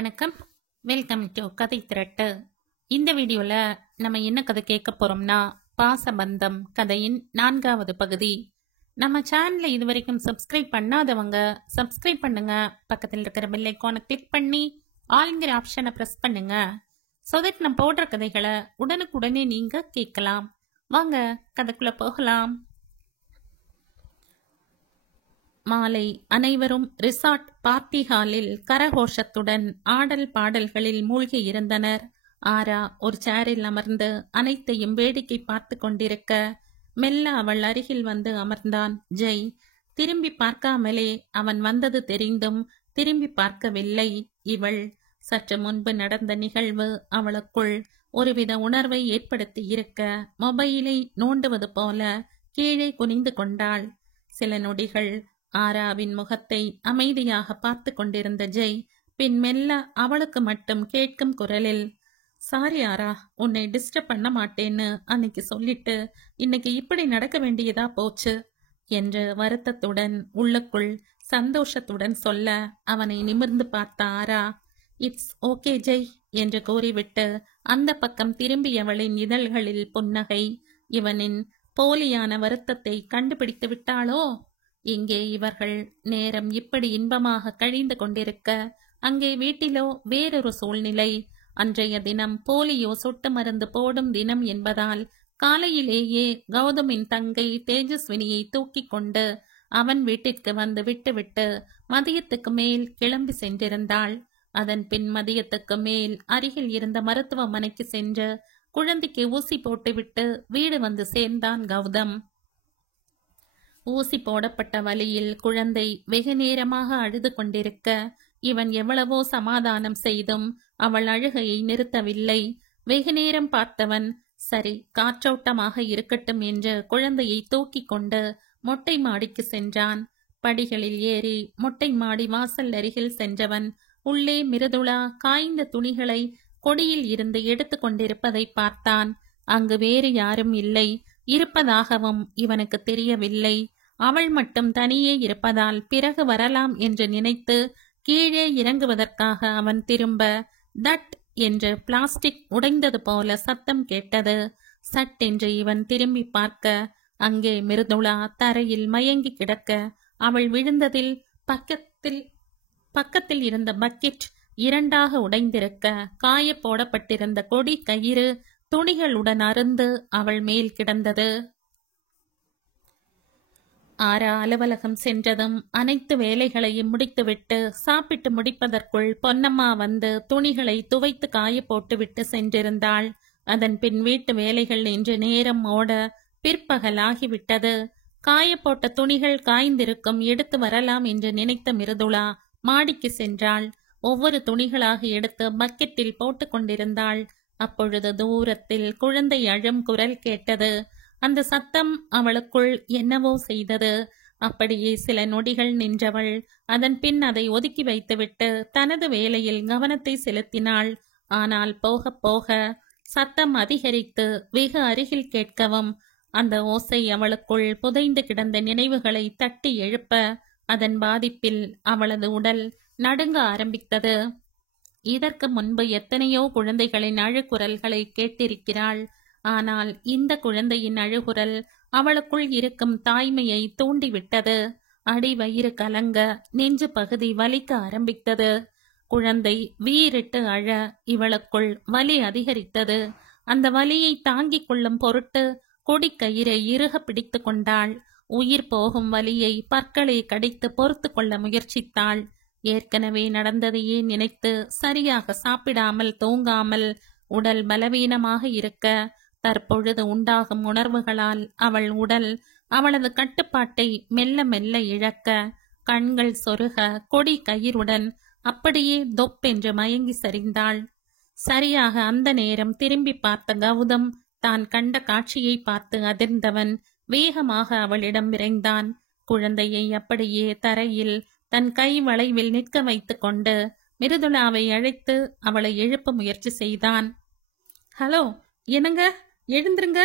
வணக்கம். Welcome to கதை திரட்டு. இந்த வீடியோல நம்ம என்ன கதை கேட்க போறோம்னா, பாசபந்தம் கதையின் 4வது பகுதி. நம்ம சேனலை இதுவரைக்கும் சப்ஸ்கிரைப் பண்ணாதவங்க சப்ஸ்கிரைப் பண்ணுங்க. பக்கத்தில் இருக்கிற பெல் ஐகானை கிளிக் பண்ணி ஆல்ங்கிற ஆப்ஷனை பிரஸ் பண்ணுங்க. ஸோ தட் நம்ம போடுற கதைகளை உடனுக்குடனே நீங்க கேட்கலாம். வாங்க கதைக்குள்ள போகலாம். மாலை அனைவரும் ரிசார்ட் பார்ட்டி ஹாலில் கரகோஷத்துடன் ஆடல் பாடல்களில் மூழ்கி இருந்தனர். ஆரா ஒரு சேரில் அமர்ந்து அனைத்தையும் வேடிக்கை பார்த்து கொண்டிருக்க மெல்ல அவள் அருகில் வந்து அமர்ந்தான் ஜெய். திரும்பி பார்க்காமலே அவன் வந்தது தெரிந்தும் திரும்பி பார்க்கவில்லை இவள். சற்று முன்பு நடந்த நிகழ்வு அவளுக்குள் ஒருவித உணர்வை ஏற்படுத்தி இருக்க மொபைலை நோண்டுவது போல கீழே குனிந்து கொண்டாள். சில நொடிகள் ஆராவின் முகத்தை அமைதியாக பார்த்து கொண்டிருந்த ஜெய் பின் மெல்ல அவளுக்கு மட்டும் கேட்கும் குரலில், சாரி ஆரா, உன்னை டிஸ்டர்ப் பண்ண மாட்டேன்னு அன்னைக்கு சொல்லிட்டு இன்னைக்கு இப்படி நடக்க வேண்டியதா போச்சு என்று வருத்தத்துடன் உள்ளுக்குள் சந்தோஷத்துடன் சொல்ல அவனை நிமிர்ந்து பார்த்த ஆரா, இட்ஸ் ஓகே ஜெய் என்று கூறிவிட்டு அந்த பக்கம் திரும்பியவளின் இதழ்களில் புன்னகை. இவனின் போலியான வருத்தத்தை கண்டுபிடித்து விட்டாளோ? இங்கே இவர்கள் நேரம் இப்படி இன்பமாக கழிந்து கொண்டிருக்க அங்கே வீட்டிலோ வேறொரு சூழ்நிலை. அன்றைய தினம் போலியோ சொட்டு மருந்து போடும் தினம் என்பதால் காலையிலேயே கௌதமின் தங்கை தேஜஸ்வினியை தூக்கி கொண்டு அவன் வீட்டிற்கு வந்து விட்டுவிட்டு மதியத்துக்கு மேல் கிளம்பி சென்றிருந்தாள். அதன் பின் மதியத்துக்கு மேல் அருகில் இருந்த மருத்துவமனைக்கு சென்று குழந்தைக்கு ஊசி போட்டுவிட்டு வீடு வந்து சேர்ந்தான் கௌதம். ஊசி போடப்பட்ட வலியில் குழந்தை வெகு நேரமாக அழுது கொண்டிருக்க இவன் எவ்வளவோ சமாதானம் செய்தும் அவள் அழுகையை நிறுத்தவில்லை. வெகு நேரம் பார்த்தவன் சரி காற்றோட்டமாக இருக்கட்டும் என்று குழந்தையை தூக்கி கொண்டு மொட்டை மாடிக்கு சென்றான். படிகளில் ஏறி மொட்டை மாடி வாசல் அருகில் சென்றவன் உள்ளே மிருதுளா காய்ந்த துணிகளை கொடியில் இருந்து எடுத்து கொண்டிருப்பதை பார்த்தான். அங்கு வேறு யாரும் இல்லை, இருப்பதாகவும் இவனுக்கு தெரியவில்லை. அவள் மட்டும் தனியே இருப்பதால் பிறகு வரலாம் என்று நினைத்து கீழே இறங்குவதற்காக அவன் திரும்ப தட் என்று பிளாஸ்டிக் உடைந்தது போல சத்தம் கேட்டது. சட் என்று இவன் திரும்பி பார்க்க அங்கே மிருதுளா தரையில் மயங்கி கிடக்க அவள் விழுந்ததில் பக்கத்தில் இருந்த பக்கெட் இரண்டாக உடைந்திருக்க காய போடப்பட்டிருந்த கொடி கயிறு துணிகளுடன் அருந்து அவள் மேல் கிடந்தது. ஆரா அலுவலகம் சென்றதும் அனைத்து வேலைகளையும் முடித்துவிட்டு சாப்பிட்டு முடிப்பதற்குள் பொன்னம்மா வந்து துணிகளை துவைத்து காய போட்டுவிட்டு சென்றிருந்தாள். அதன் பின் வீட்டு வேலைகள் என்று நேரம் ஓட பிற்பகல் ஆகிவிட்டது. காய போட்ட துணிகள் காய்ந்திருக்கும், எடுத்து வரலாம் என்று நினைத்த மிருதுளா மாடிக்கு சென்றாள். ஒவ்வொரு துணிகளாக எடுத்து பக்கெட்டில் போட்டு கொண்டிருந்தாள். அப்பொழுது தூரத்தில் குழந்தை அழும் குரல் கேட்டது. அந்த சத்தம் அவளுக்குள் என்னவோ செய்தது. அப்படியே சில நொடிகள் நின்றவள் அதன் பின் அதை ஒதுக்கி வைத்துவிட்டு தனது வேலையில் கவனத்தை செலுத்தினாள். ஆனால் போக போக சத்தம் அதிகரித்து வெகு அருகில் கேட்கவும் அந்த ஓசை அவளுக்குள் புதைந்து கிடந்த நினைவுகளை தட்டி எழுப்ப அதன் பாதிப்பில் அவளது உடல் நடுங்க ஆரம்பித்தது. இதற்கு முன்பு எத்தனையோ குழந்தைகளின் அழுகுரல்களை கேட்டிருக்கிறாள். ஆனால் இந்த குழந்தையின் அழுகுரல் அவளுக்குள் இருக்கும் தாய்மையை தூண்டிவிட்டது. அடி வயிறு கலங்க நெஞ்சு பகுதி வலிக்க ஆரம்பித்தது. குழந்தை வீறிட்டு அழ இவளுக்குள் வலி அதிகரித்தது. அந்த வலியை தாங்கிக் கொள்ளும் பொருட்டு கொடிக்கயிறை இறுக பிடித்து கொண்டாள். உயிர் போகும் வலியை பற்களை கடித்து பொறுத்து கொள்ள முயற்சித்தாள். ஏற்கனவே நடந்ததையே நினைத்து சரியாக சாப்பிடாமல் தூங்காமல் உடல் பலவீனமாக இருக்க தற்பொழுது உண்டாகும் உணர்வுகளால் அவள் உடல் அவளது கட்டுப்பாட்டை மெல்ல மெல்ல இழக்க கண்கள் சொருக கொடி கயிறுடன் அப்படியே தொப்பென்று மயங்கி சரிந்தாள். சரியாக அந்த நேரம் திரும்பி பார்த்த கௌதம் தான் கண்ட காட்சியை பார்த்து அதிர்ந்தவன் வேகமாக அவளிடம் விரைந்தான். குழந்தையை அப்படியே தரையில் தன் கை வளைவில் நிற்க வைத்து கொண்டு மிருதுளாவை அழைத்து அவளை எழுப்ப முயற்சி செய்தான். ஹலோ, என்னங்க, எழுந்திருங்க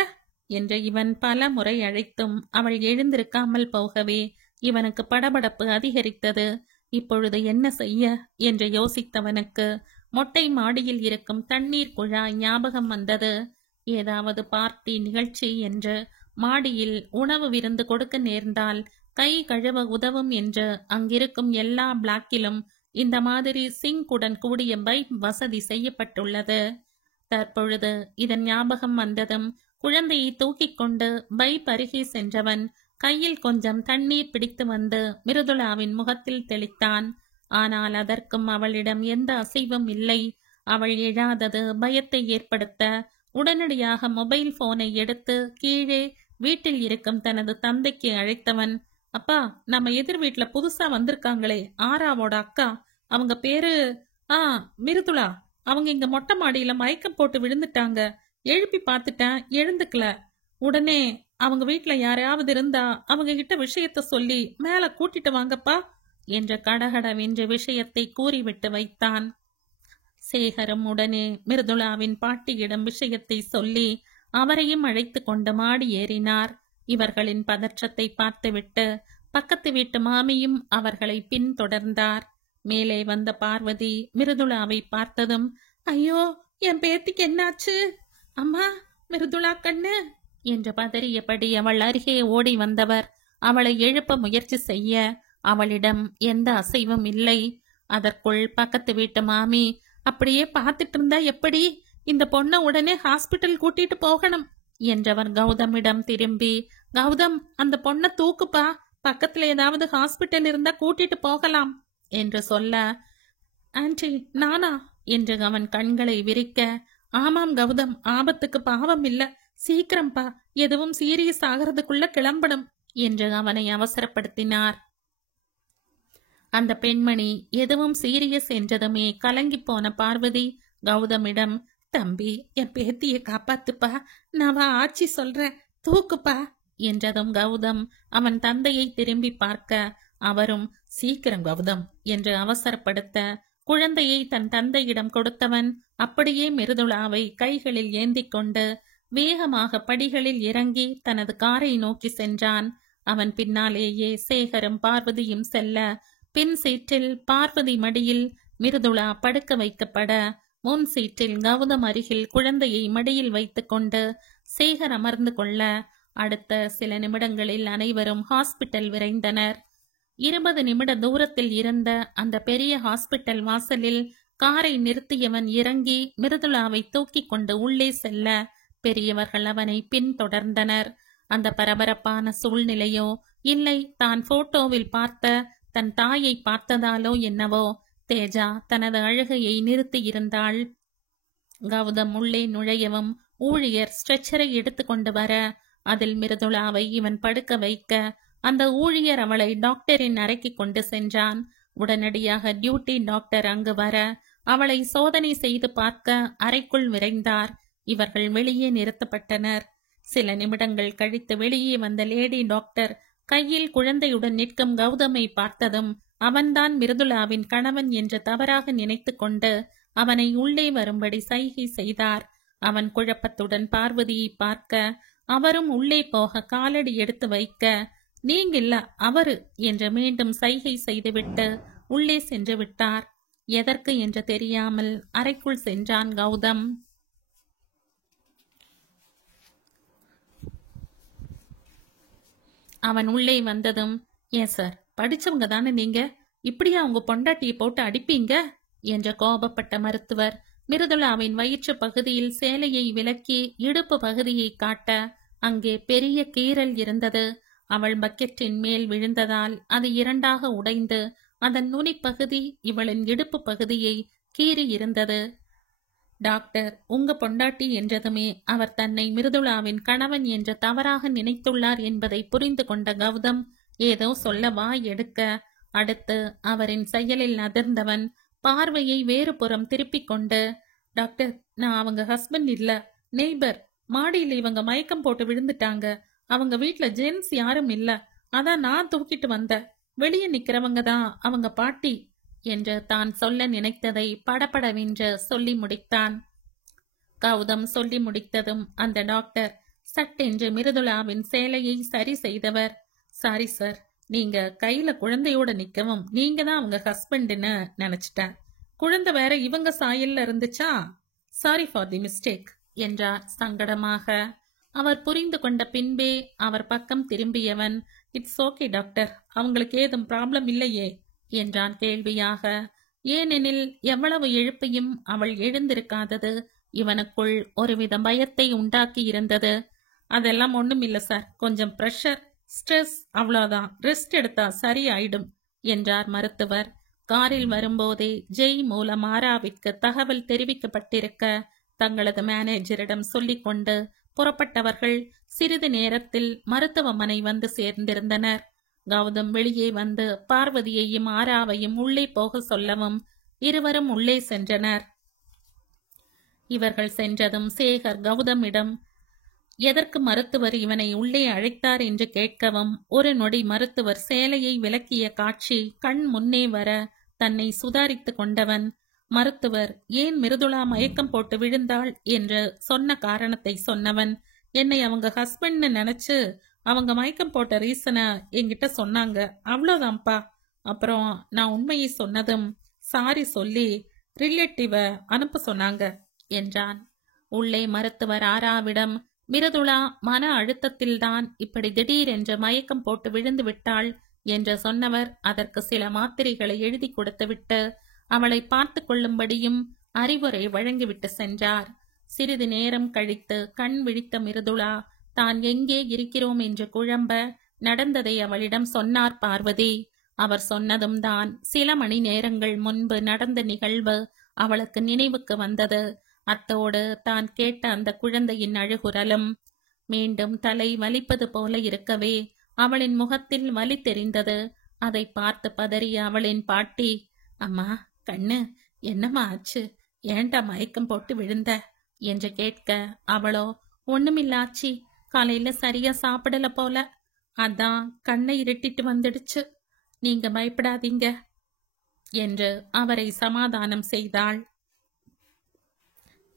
என்று இவன் பல முறை அழைத்தும் அவள் எழுந்திருக்காமல் போகவே இவனுக்கு படபடப்பு அதிகரித்தது. இப்பொழுது என்ன செய்ய என்று யோசித்தவனுக்கு மொட்டை மாடியில் இருக்கும் தண்ணீர் குழாய் ஞாபகம் வந்தது. ஏதாவது பார்ட்டி நிகழ்ச்சி என்று மாடியில் உணவு விருந்து கொடுக்க நேர்ந்தால் கை கழுவ உதவும் என்று அங்கிருக்கும் எல்லா பிளாக்கிலும் இந்த மாதிரி சிங்குடன் கூடிய பைப் வசதி செய்யப்பட்டுள்ளது. தற்பொழுது இதன் ஞாபகம் வந்ததும் குழந்தையை தூக்கிக் கொண்டு பைப் அருகே சென்றவன் கையில் கொஞ்சம் தண்ணீர் பிடித்து வந்து மிருதுளாவின் முகத்தில் தெளித்தான். ஆனால் அதற்கும் அவளிடம் எந்த அசைவும் இல்லை. அவள் எழாதது பயத்தை ஏற்படுத்த உடனடியாக மொபைல் போனை எடுத்து கீழே வீட்டில் இருக்கும் தனது தந்தைக்கு அழைத்தவன், அப்பா, நம்ம எதிர் வீட்டுல புதுசா வந்திருக்காங்களே, ஆராவோட அக்கா, அவங்க பேரு மிருதுளா, அவங்க இங்க மொட்டை மாடியில மயக்கம் போட்டு விழுந்துட்டாங்க. எழுப்பி பார்த்துட்டேன், எழுந்துக்கல. உடனே அவங்க வீட்டுல யாரையாவது இருந்தா அவங்க கிட்ட விஷயத்த சொல்லி மேல கூட்டிட்டு வாங்கப்பா என்ற கடகடவென்ற விஷயத்தை கூறிவிட்டு வைத்தான். சேகரம் உடனே மிருதுளாவின் பாட்டியிடம் விஷயத்தை சொல்லி அவரையும் அழைத்து கொண்டு மாடி ஏறினார். இவர்களின் பதற்றத்தை பார்த்துவிட்டு பக்கத்து வீட்டு மாமியும் அவர்களை பின்தொடர்ந்தார். மேலே வந்த பார்வதி மிருதுளாவை பார்த்ததும், ஐயோ, என் பேத்திக்கு என்னாச்சு? அம்மா, மிருதுளா கண்ணு என்று பதறியபடி அவள் அருகே ஓடி வந்தவர் அவளை எழுப்ப முயற்சி செய்ய அவளிடம் எந்த அசைவும் இல்லை. அதற்குள் பக்கத்து வீட்டு மாமி, அப்படியே பார்த்துட்டு இருந்தா எப்படி? இந்த பொண்ணை உடனே ஹாஸ்பிட்டல் கூட்டிட்டு போகணும் என்றவர் கௌதமிடம் திரும்பி, கௌதம், அந்த பொண்ணை தூக்குப்பா, பக்கத்துல ஏதாவது ஹாஸ்பிட்டல் இருந்தா கூட்டிட்டு போகலாம் என்று சொல்ல, ஆன்டி, நானா என்று அவன் கண்களை விரிக்க, ஆமாம் கௌதம், ஆபத்துக்கு பாவம் இல்ல, சீக்கிரம்பா, எதுவும் சீரியஸ் ஆகிறதுக்குள்ள கிளம்பணும் என்று அவனை அவசரப்படுத்தினார். அந்த பெண்மணி எதுவும் சீரியஸ் என்றதுமே கலங்கி போன பார்வதி கௌதமிடம், தம்பி, என் பேத்தியை காப்பாத்துப்பா, நான் ஆட்சி சொல்றேன், தூக்குப்பா என்றதும் கௌதம் அவன் தந்தையை திரும்பி பார்க்க அவரும் சீக்கிரம் கௌதம் என்று அவசரப்படுத்த குழந்தையை தன் தந்தையிடம் கொடுத்தவன் அப்படியே மிருதுளாவை கைகளில் ஏந்தி கொண்டு வேகமாக படிகளில் இறங்கி தனது காரை நோக்கி சென்றான். அவன் பின்னாலேயே சேகரும் பார்வதியும் செல்ல பின் சீற்றில் பார்வதி மடியில் மிருதுளா படுக்க வைக்கப்பட முன் சீற்றில் கௌதம் அருகில் குழந்தையை மடியில் வைத்துக் கொண்டு சேகர் அமர்ந்து கொள்ள அடுத்த சில நிமிடங்களில் அனைவரும் ஹாஸ்பிட்டல் விரைந்தனர். 20 நிமிட தூரத்தில் இருந்த அந்த பெரிய ஹாஸ்பிட்டல் வாசலில் காரை நிறுத்தியவன் இறங்கி மிருதுளாவை தூக்கி கொண்டு உள்ளே செல்ல பெரியவர்கள் அவனை பின்தொடர்ந்தனர். அந்த பரபரப்பான சூழ்நிலையோ இல்லை தான் போட்டோவில் பார்த்த தன் தாயை பார்த்ததாலோ என்னவோ தேஜா தனது அழுகையை நிறுத்தி இருந்தாள். கௌதம் உள்ளே நுழையவும் ஊழியர் ஸ்ட்ரெச்சரை எடுத்து கொண்டு வர அதில் மிருதுளாவை இவன் படுக்க வைக்க அந்த ஊழியர் அவளை டாக்டரின் அறைக்கு கொண்டு சென்றான். உடனடியாக டியூட்டி டாக்டர் அங்கு வர அவளை சோதனை செய்து பார்க்க அறைக்குள் விரைந்தார். இவர்கள் வெளியே நிறுத்தப்பட்டனர். சில நிமிடங்கள் கழித்து வெளியே வந்த லேடி டாக்டர் கையில் குழந்தையுடன் நிற்கும் கௌதமை பார்த்ததும் அவன்தான் மிருதுளாவின் கணவன் என்று தவறாக நினைத்து கொண்டு அவனை உள்ளே வரும்படி சைகை செய்தார். அவன் குழப்பத்துடன் பார்வதியை பார்க்க அவரும் உள்ளே போக காலடி எடுத்து வைக்க, நீங்கில்ல அவரு என்று மீண்டும் சைகை செய்துவிட்டு உள்ளே சென்று விட்டார். எதற்கு என்று தெரியாமல் அறைக்குள் சென்றான் கௌதம். அவன் உள்ளே வந்ததும், ஏன் சார், படிச்சவங்க தானே நீங்க, இப்படியா உங்க பொண்டாட்டியை போட்டு அடிப்பீங்க என்ற கோபப்பட்ட மருத்துவர் மிருதுளாவின் வயிற்று பகுதியில் சேலையை விலக்கி இடுப்பு பகுதியை காட்ட அங்கே பெரிய கீறல் இருந்தது. அவள் பக்கெட்டின் மேல் விழுந்ததால் அது இரண்டாக உடைந்து அதன் நுனிப்பகுதி இவளின் இடுப்பு பகுதியை கீறி இருந்தது. டாக்டர் உங்க பொண்டாட்டி என்றதுமே அவர் தன்னை மிருதுளாவின் கணவன் என்று தவறாக நினைத்துள்ளார் என்பதை புரிந்து கொண்ட கௌதம் ஏதோ சொல்ல வாய் எடுக்க அடுத்து அவரின் செயலில் அதிர்ந்தவன் பார்வையை வேறு புறம் திருப்பிக் கொண்டு, டாக்டர், நான் அவங்க ஹஸ்பண்ட் இல்ல, நெய்பர். மாடியில் இவங்க மயக்கம் போட்டு விழுந்துட்டாங்க. அவங்க வீட்டுல ஜென்ஸ் யாரும் இல்ல, அதான் நான் தூக்கிட்டு வந்தேன். வெளியே நிக்கிறவங்க தான் அவங்க பாட்டி என்று தான் சொல்ல நினைத்ததை படபடவென்று சொல்லி முடித்தான். கௌதம் சொல்லி முடித்ததும் அந்த டாக்டர் சட்டென்று மிருதுளாவின் சேலையை சரி செய்தவர், சாரி சார், நீங்க கையில குழந்தையோட நிக்கவும் நீங்க தான் அவங்க ஹஸ்பண்டுன்னு நினைச்சிட்டேன். குழந்தை வேற இவங்க சாயல்ல இருந்துச்சா? சாரி ஃபார் தி மிஸ்டேக் என்றார் சங்கடமாக. அவர் புரிந்து கொண்ட பின்பே அவர் பக்கம் திரும்பியவன், இட்ஸ் ஓகே டாக்டர், அவங்களுக்கு ஏதும் ப்ராப்ளம் இல்லையே என்றான் கேள்வியாக. ஏனெனில் எவ்வளவு எழுப்பியும் அவள் எழுந்திருக்காதது இவனுக்குள் ஒருவித பயத்தை உண்டாக்கி இருந்தது. அதெல்லாம் ஒண்ணும் இல்ல சார், கொஞ்சம் பிரஷர், ஸ்ட்ரெஸ், அவ்வளோதான், ரெஸ்ட் எடுத்தா சரியாயிடும் என்றார் மருத்துவர். காரில் வரும்போதே ஜெய் மூலம் ஆராவிற்கு தகவல் தெரிவிக்கப்பட்டிருக்க தங்களது மேனேஜரிடம் சொல்லிக்கொண்டு புறப்பட்டவர்கள் சிறிது நேரத்தில் மருத்துவமனை வந்து சேர்ந்திருந்தனர். கௌதம் வெளியே வந்து பார்வதியையும் ஆராவையும் உள்ளே போக சொல்லவும் இருவரும் உள்ளே சென்றனர். இவர்கள் சென்றதும் சேகர் கௌதமிடம் எதற்கு மருத்துவர் இவனை உள்ளே அழைத்தார் என்று கேட்கவும், ஒரு நொடி மருத்துவர் சேலையை விலக்கிய காட்சி கண் முன்னே வர தன்னை சுதாரித்து கொண்டவன், மருத்துவர் ஏன் மிருதுளா மயக்கம் போட்டு விழுந்தாள் என்று சொன்ன காரணத்தை சொன்னவன், என்னை அவங்க ஹஸ்பண்ட்னு நினைச்சு அவங்க மயக்கம் போட்ட ரீசனை என்கிட்ட சொன்னாங்க, அவ்வளோதான்ப்பா. அப்புறம் நான் உண்மையை சொன்னதும் சாரி சொல்லி ரிலேட்டிவ அனுப்ப சொன்னாங்க என்றான். உள்ளே மருத்துவர் ஆராவிடம், மிருதுளா மன அழுத்தத்தில்தான் இப்படி திடீரென்று மயக்கம் போட்டு விழுந்து விட்டாள் என்று சொன்னவர் அதற்கு சில மாத்திரைகளை எழுதி கொடுத்துவிட்டு அவளை பார்த்து கொள்ளும்படியும் அறிவுரை வழங்கிவிட்டு சென்றார். சிறிது நேரம் கழித்து கண் விழித்த மிருதுளா தான் எங்கே இருக்கிறோம் என்று குழம்ப நடந்ததை அவளிடம் சொன்னார் பார்வதி. அவர் சொன்னதும் தான் சில மணி நேரங்கள் முன்பு நடந்த நிகழ்வு அவளுக்கு நினைவுக்கு வந்தது. அத்தோடு தான் கேட்ட அந்த குழந்தையின் அழுகுரலும். மீண்டும் தலை வலிப்பது போல இருக்கவே அவளின் முகத்தில் வலி தெரிந்தது. அதை பார்த்து பதறிய அவளின் பாட்டி, அம்மா கண்ணு, என்னம்மா ஆச்சு, ஏன்டா மயக்கம் போட்டு விழுந்த என்று கேட்க அவளோ, ஒண்ணுமில்லாச்சி, காலையில சரியா சாப்பிடல போல, அதான் கண்ணை இருட்டிட்டு வந்துடுச்சு, நீங்க பயப்படாதீங்க என்று அவரை சமாதானம் செய்தாள்.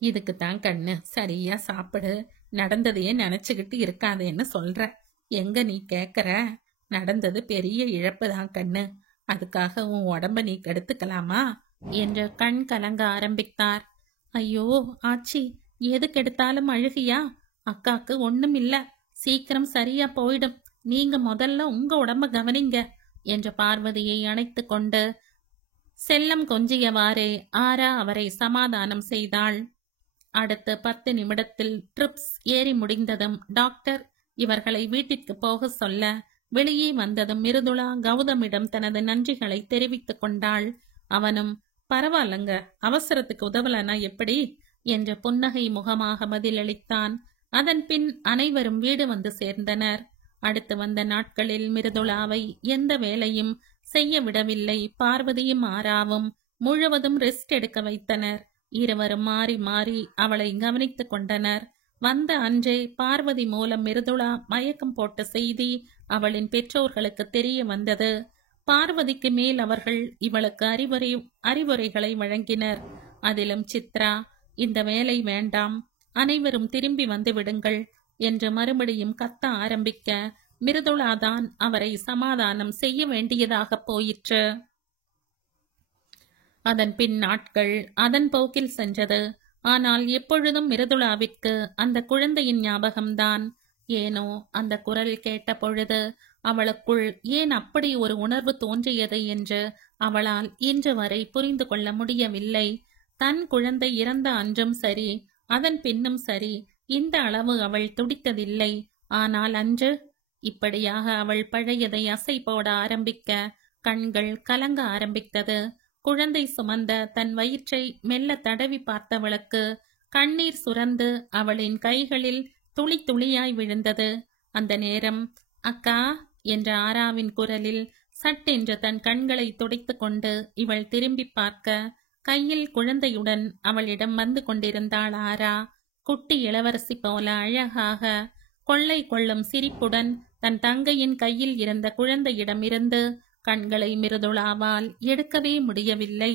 இதுக்குத்தான் கண்ணு, சரியா சாப்பிடு, நடந்ததையே நினைச்சுக்கிட்டு இருக்காதேன்னு சொல்ற. எங்க நீ கேக்குற? நடந்தது பெரிய இழப்பு தான் கண்ணு, அதுக்காக உன் உடம்ப நீ கெடுத்துக்கலாமா என்று கண் கலங்க ஆரம்பித்தார். ஐயோ ஆச்சி, எது கெடுத்தாலும் அழுகியா? அக்காக்கு ஒண்ணும் இல்ல, சீக்கிரம் சரியா போயிடும், நீங்க முதல்ல உங்க உடம்ப கவனிங்க என்று பார்வதியை அணைத்து கொண்டு செல்லம் கொஞ்சியவாறே ஆரா அவரை சமாதானம் செய்தாள். அடுத்து 10 நிமிடத்தில் ட்ரிப்ஸ் ஏறி முடிந்ததும் டாக்டர் இவர்களை வீட்டிற்கு போக சொல்ல வெளியே வந்ததும் மிருதுளா கௌதமிடம் தனது நன்றிகளை தெரிவித்துக் கொண்டாள். அவனும், பரவாயில்லங்க, அவசரத்துக்கு உதவலனா எப்படி என்று புன்னகை முகமாக பதிலளித்தான். அதன் பின் அனைவரும் வீடு வந்து சேர்ந்தனர். அடுத்து வந்த நாட்களில் மிருதுளாவை எந்த வேலையும் செய்ய விடவில்லை. பார்வதியும் ஆராவும் முழுவதும் ரெஸ்ட் எடுக்க வைத்தனர். இருவரும் மாறி மாறி அவளை கவனித்துக் கொண்டனர். வந்த அன்றே பார்வதி மூலம் மிருதுளா மயக்கம் போட்ட செய்தி அவளின் பெற்றோர்களுக்கு தெரிய வந்தது. பார்வதிக்கு மேல் அவர்கள் இவளுக்கு அறிவுரைகளை வழங்கினர். அதிலும் சித்ரா, இந்த வேலை வேண்டாம், அனைவரும் திரும்பி வந்து விடுங்கள் என்று மறுபடியும் கத்த ஆரம்பிக்க மிருதுளாதான் அவரை சமாதானம் செய்ய வேண்டியதாக போயிற்று. அதன் பின் நாட்கள் அதன் போக்கில் சென்றது. ஆனால் எப்பொழுதும் மிருதுளாவிற்கு அந்த குழந்தையின் ஞாபகம்தான். ஏனோ அந்த குரல் கேட்ட பொழுது அவளுக்குள் ஏன் அப்படி ஒரு உணர்வு தோன்றியது என்று அவளால் இன்று வரை புரிந்து கொள்ள முடியவில்லை. தன் குழந்தை இறந்த அன்றும் சரி, அதன் பின்னும் சரி, இந்த அளவு அவள் துடித்ததில்லை. ஆனால் அன்று இப்படியாக அவள் பழையதை அசை போட ஆரம்பிக்க கண்கள் கலங்க ஆரம்பித்தது. குழந்தை சுமந்த தன் வயிற்றை மெல்ல தடவி பார்த்தவளுக்கு கண்ணீர் சுரந்து அவளின் கைகளில் துளி துளியாய் விழுந்தது. அந்த நேரம் அக்கா என்ற ஆராவின் குரலில் சட்டென்று தன் கண்களை துடைத்து கொண்டு இவள் திரும்பி பார்க்க கையில் குழந்தையுடன் அவளிடம் வந்து கொண்டிருந்தாள் ஆரா. குட்டி இளவரசி போல அழகாக கொள்ளை கொள்ளும் சிரிப்புடன் தன் தங்கையின் கையில் இருந்த குழந்தையிடமிருந்து கண்களை மிருதுளாவால் எடுக்கவே முடியவில்லை.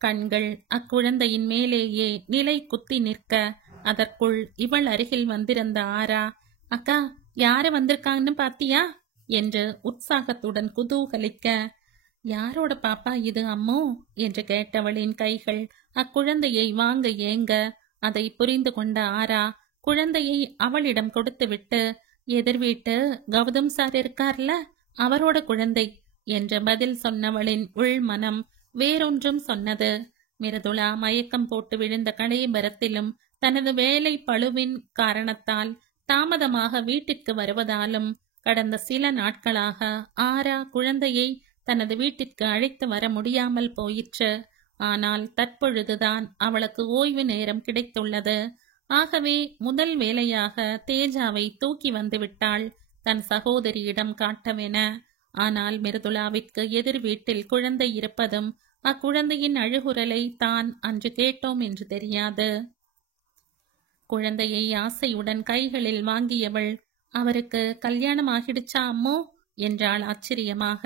கண்கள் அக்குழந்தையின் மேலேயே நிலை குத்தி நிற்க அதற்குள் இவள் அருகில் வந்திருந்த ஆரா, அக்கா யாரு வந்திருக்காங்கன்னு பாத்தியா என்று உற்சாகத்துடன் குதூகலிக்க, யாரோட பாப்பா இது அம்மோ என்று கேட்டவளின் கைகள் அக்குழந்தையை வாங்க ஏங்க, அதை புரிந்து கொண்ட ஆரா குழந்தையை அவளிடம் கொடுத்துவிட்டு, எதிர் வீட்டு கௌதம் சார் இருக்கார்ல, அவரோட குழந்தை என்று பதில் சொன்னவளின் உள்மனம் வேறொன்றும் சொன்னது. மிருதுளா மயக்கம் போட்டு விழுந்த கடைபரத்திலும் தனது வேலை பளுவின் காரணத்தால் தாமதமாக வீட்டிற்கு வருவதாலும் கடந்த சில நாட்களாக ஆரா குழந்தையை தனது வீட்டிற்கு அழைத்து வர முடியாமல் போயிற்று. ஆனால் தற்பொழுதுதான் அவளுக்கு ஓய்வு நேரம் கிடைத்துள்ளது. ஆகவே முதல் வேலையாக தேஜாவை தூக்கி வந்து விட்டாள், தன் சகோதரியிடம் காட்டவென. ஆனால் மிருதுளாவிற்கு எதிர் வீட்டில் குழந்தை இருப்பதும் அக்குழந்தையின் அழுகுரலை தான் அன்று கேட்டோம் என்று தெரியாது. குழந்தையை ஆசையுடன் கைகளில் வாங்கியவள், அவருக்கு கல்யாணம் ஆகிடுச்சா அம்மோ என்றாள் ஆச்சரியமாக.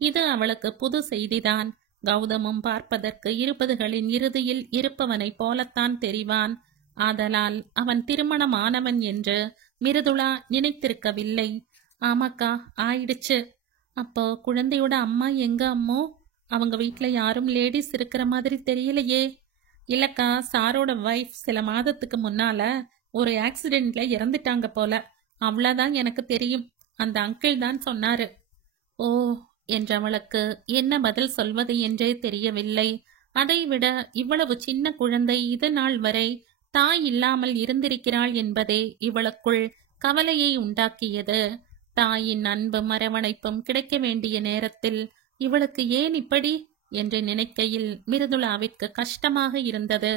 இது அவளுக்கு புது செய்திதான். கௌதமும் பார்ப்பதற்கு 20களின் இறுதியில் இருப்பவனைப் போலத்தான் தெரிவான். ஆதலால் அவன் திருமணமானவன் என்று மிருதுளா நினைத்திருக்கவில்லை. ஆமாக்கா, ஆயிடுச்சு. அப்போ குழந்தையோட அம்மா எங்க அம்மோ? அவங்க வீட்டுல யாரும் லேடிஸ் இருக்கிற மாதிரி தெரியலையே. இல்லக்கா, சாரோட வைஃப் சில மாதத்துக்கு முன்னால ஒரு ஆக்சிடென்ட்ல இறந்துட்டாங்க போல. அவ்வளவுதான் எனக்கு தெரியும். அந்த அங்கிள் தான் சொன்னாரு. ஓ என்றவளுக்கு என்ன பதில் சொல்வது என்றே தெரியவில்லை. அதைவிட இவ்வளவு சின்ன குழந்தை இது நாள் வரை தாய் இல்லாமல் இருந்திருக்கிறாள் என்பதே இவளுக்குள் கவலையை உண்டாக்கியது. தாயின் அன்பும் அரவணைப்பும் கிடைக்க வேண்டிய நேரத்தில் இவளுக்கு ஏன் இப்படி என்று நினைக்கையில் மிருதுளாவிற்கு கஷ்டமாக இருந்தது.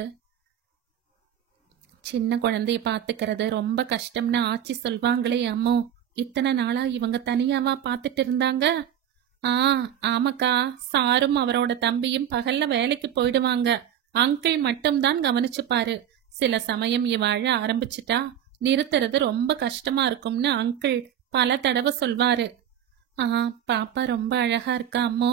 சின்ன குழந்தைய பாத்துக்கிறது ரொம்ப கஷ்டம்னு ஆச்சி சொல்வாங்களே அம்மோ, இத்தனை நாளா இவங்க தனியாவா பாத்துட்டு இருந்தாங்க? ஆமாக்கா, சாரும் அவரோட தம்பியும் பகல்ல வேலைக்கு போயிடுவாங்க. அங்கிள் மட்டும்தான் கவனிச்சுப்பாரு. சில சமயம் இவ அழ ஆரம்பிச்சுட்டா நிறுத்துறது ரொம்ப கஷ்டமா இருக்கும்னு அங்கிள் பல தடவை சொல்வாரு. பாப்பா ரொம்ப அழகா இருக்கா அம்மோ.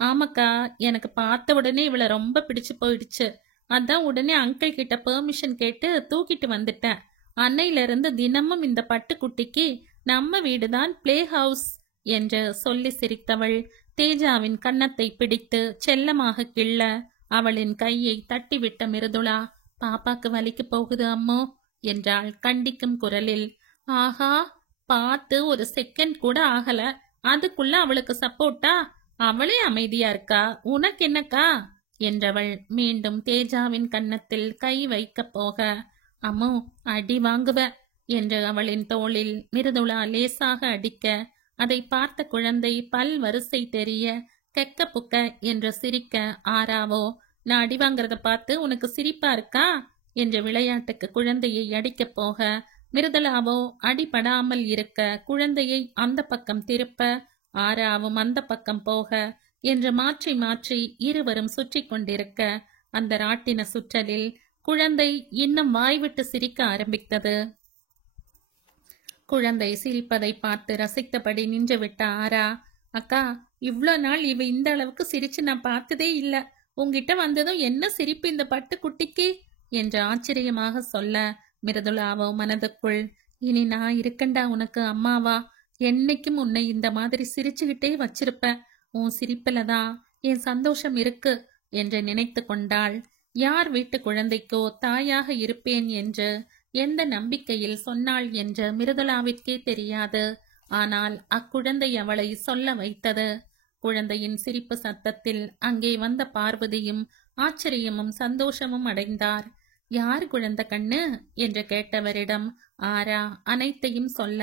ஆமாக்கா, எனக்கு பார்த்த உடனே இவளை ரொம்ப பிடிச்சு போயிடுச்சு. அதான் உடனே அங்கிள் கிட்ட பெர்மிஷன் கேட்டு தூக்கிட்டு வந்துட்டேன். அன்னையில இருந்து தினமும் இந்த பட்டுக்குட்டிக்கு நம்ம வீடுதான் பிளே ஹவுஸ் என்று சொல்லி சிரித்தவள் தேஜாவின் கன்னத்தை பிடித்து செல்லமாக கிள்ள அவளின் கையை தட்டிவிட்ட மிருதுளா, பாப்பாக்கு வலிக்கு போகுது அம்மோ என்றாள் கண்டிக்கும் குரலில். ஆஹா, பார்த்து ஒரு செகண்ட் கூட ஆகல, அதுக்குள்ள அவளுக்கு சப்போர்ட்டா? அவளே அமைதியா இருக்கா, உனக்கு என்னக்கா என்றவள் மீண்டும் தேஜாவின் கன்னத்தில் கை வைக்க போக, அம்மோ அடி வாங்குவ என்று அவளின் தோளில் மிருதுளா லேசாக அடிக்க, அதை பார்த்த குழந்தை பல் வரிசை தெரிய கெக்க புக்க என்று சிரிக்க, ஆராவோ நான் அடி வாங்கறத பார்த்து உனக்கு சிரிப்பா இருக்கா என்று விளையாட்டுக்கு குழந்தையை அடிக்கப் போக, மிருதுளாவோ அடிபடாமல் இருக்க குழந்தையை அந்த பக்கம் திருப்ப, ஆராவும் அந்த பக்கம் போக என்று மாற்றி மாற்றி இருவரும் சுற்றி கொண்டிருக்க, அந்த ராட்டின சுற்றலில் குழந்தை இன்னும் வாய்விட்டு சிரிக்க ஆரம்பித்தது. குழந்தை சிரிப்பதை பார்த்து ரசித்தபடி நின்று விட்ட ஆரா, அக்கா, இவ்வளோ நாள் இவ இந்த அளவுக்கு சிரிச்சு நான் பார்த்ததே இல்ல. உங்ககிட்ட வந்ததும் என்ன சிரிப்பு இந்த பட்டு குட்டிக்கு என்று ஆச்சரியமாக சொல்ல, மிருதுளாவோ மனதுக்குள், இனி நான் இருக்கண்டா உனக்கு அம்மாவா, என்னைக்கும் உன்னை இந்த மாதிரி சிரிச்சுக்கிட்டே வச்சிருப்ப. உன் சிரிப்புலதான் என் சந்தோஷம் இருக்கு என்று நினைத்து கொண்டாள். யார் வீட்டு குழந்தைக்கோ தாயாக இருப்பேன் என்று எந்த நம்பிக்கையில் சொன்னாள் என்று மிருதுளாவிற்கே தெரியாது. ஆனால் அக்குழந்தை அவளை சொல்ல வைத்தது. குழந்தையின் சிரிப்பு சத்தத்தில் அங்கே வந்த பார்வதியும் ஆச்சரியமும் சந்தோஷமும் அடைந்தார். யார் குழந்தை கண்ணு என்று கேட்டவரிடம் ஆரா அனைத்தையும் சொல்ல,